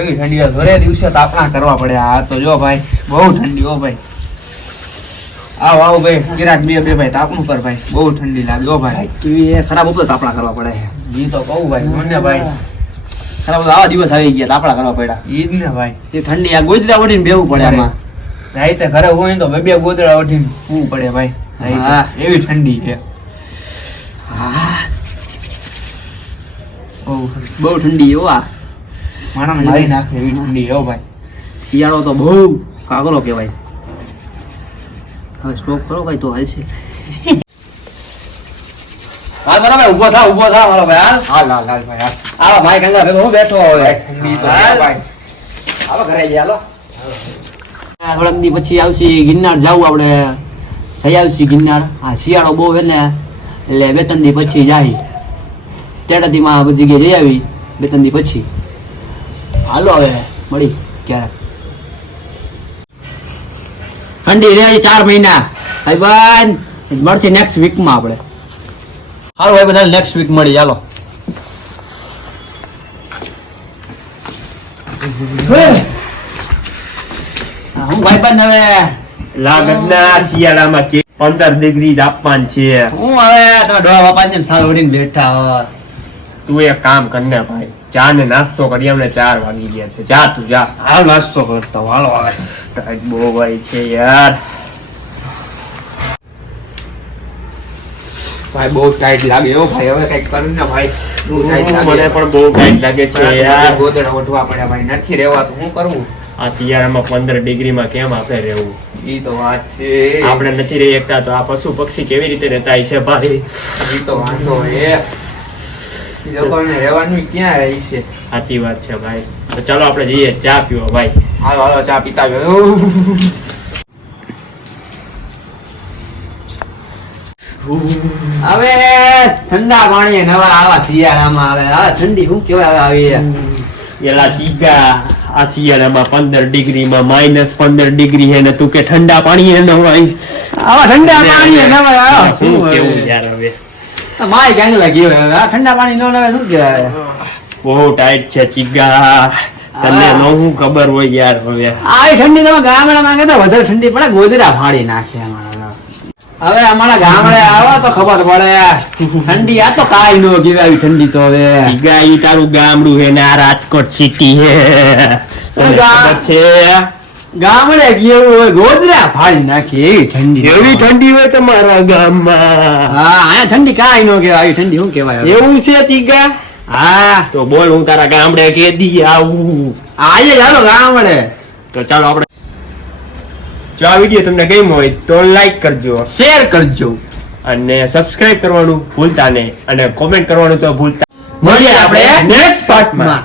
એવી ઠંડી ઘરે દિવસે તાપણા કરવા પડે. આ તો જો ભાઈ બહુ ઠંડી હો ભાઈ. આવો ભાઈ કિરાક બે ભાઈ તાપણું કર ભાઈ, બહુ ઠંડી લાગે હો ભાઈ. ટીવી ખરાબ ઉપર તાપણા કરવા પડે છે. ઈ તો કહું ભાઈ મને ભાઈ ખરાબ આવા દિવસ આવી ગયા તાપણા કરવા પડ્યા. ઈ જ ને ભાઈ, એ ઠંડી આ ગોદડા ઓઢીને બેવું પડે આમાં. રાઈતે ઘરે હોય તો બે ગોદડા ઓઢીને સૂવું પડે ભાઈ. હા. એવી ઠંડી છે. હા બહુ બહુ ઠંડી હો આ. માણસ મારી નાખે એવી ઠંડી હો ભાઈ. શિયાળો તો બહુ કાગલો કહેવાય. હવે સ્ટોપ કરો ભાઈ તો હાલશે. હાલ બરાબર ઊભો થા મારો ભાઈ. હાલ હાલ ભાઈ હાલ. આવો ભાઈ કંગા ભેગો હું બેઠો હવે. ઠંડી તો હાલ. ભાઈ. હાલો ઘરે જઈએ હાલો. થોડાક દી પછી આવશે ગિરનાર જાવું આપણે. જઈ આવશે ગિરનાર. આ શિયાળો બહુ છે ને એટલે 2-3 દી પછી જાય. તેડાતીમાં બધી જગ્યાએ જઈ આવી 2-3 દી પછી. હાલો હવે મળી ક્યારેક. ઠંડી રહે 4 મહિના ભાઈ બન. મળશે નેક્સ્ટ વીકમાં આપણે. હાલો ભાઈ બધા નેક્સ્ટ વીક મળી. ચાલો હું ભાઈ બન હવે લાગતના શિયાળામાં કે 15 ડિગ્રી તાપમાન છે. હું હવે તમે ડોહા બાપા જેમ સાલ ઉડીને બેઠા હો. તું એક કામ કરને ભાઈ, ચા ને નાસ્તો કરી. અમને 4 વાગી ગયા છે. જા તું જા. હાલ નાસ્તો કરતા હાલો હવે. ટાઈટ બહુ ભાઈ છે યાર. ભાઈ બહુ ટાઈટ લાગે હો ભાઈ. હવે કઈક કર ને ભાઈ. બહુ ટાઈટ મને લાગે. પણ બહુ ટાઈટ લાગે છે યાર. ગોદડા ઓઢવા પડ્યા ભાઈ. નથી રહેવાતું, શું કરવું? આ શિયાળામાં 15 ડિગ્રીમાં કેમ આપણે રહેવું? ઈ તો વાત છે. આપણે નથી રહી શકતા તો આ પશુ પક્ષી કેવી રીતે રહેતા હશે ભાઈ? ઈ તો વાંધો એ. ઈ લોકોને રહેવાનું ક્યાં રહી છે? સાચી વાત છે ભાઈ. તો ચાલો આપણે જઈએ ચા પીવા ભાઈ. હાલો હાલો ચા પીતા આવ્યો. હવે ઠંડા પાણી નવા આવા શિયાળામાં આવે. હવે ઠંડી શું કેવાય આવી. એલા ચીગા, આ શિયાળામાં 15 ડિગ્રીમાં -15 ડિગ્રી હે ને તું કે ઠંડા પાણી હે ને ભાઈ. આવા ઠંડા પાણી નવા આવા શું કેવું યાર હવે? માય ગાંગ લાગી હવે. આ ઠંડા પાણી નો નવે શું કહેવાય. બહુ ટાઈટ છે ચીગા. તને નો હું ખબર હોય યાર હવે. આ ઠંડી તમે ગામડામાં કે તો વધારે ઠંડી પડે. ગોદરા ફાડી નાખે અમારા. હવે અમારા ગામડે આવો તો ખબર પડે. ઠંડી આ તો કાઈ નો કહેવાય આવી ઠંડી તો હવે. ચીગા ઈ તારું ગામડું હે ને આ રાજકોટ સિટી હે. તને ખબર છે? ગામડે કેવું હોય ગોદરા ફાડી નાખે એવી ઠંડી. એવી ઠંડી હોય તમારા ગામમાં? હા અહીંયા ઠંડી કાઈ નો કહેવાય. આવી ઠંડી શું કહેવાય. એવું છે ચીગા? હા તો બોલ, હું તારા ગામડે કેદી આવું? આયે ચાલો ગામડે. તો ચાલો આપણે. જો આ વિડીયો તમને ગમ્યો હોય તો લાઈક કરજો શેર કરજો અને સબસ્ક્રાઇબ કરવાનું ભૂલતા નહીં અને કોમેન્ટ કરવાનું તો ભૂલતા. મળીએ આપણે નેક્સ્ટ પાર્ટમાં.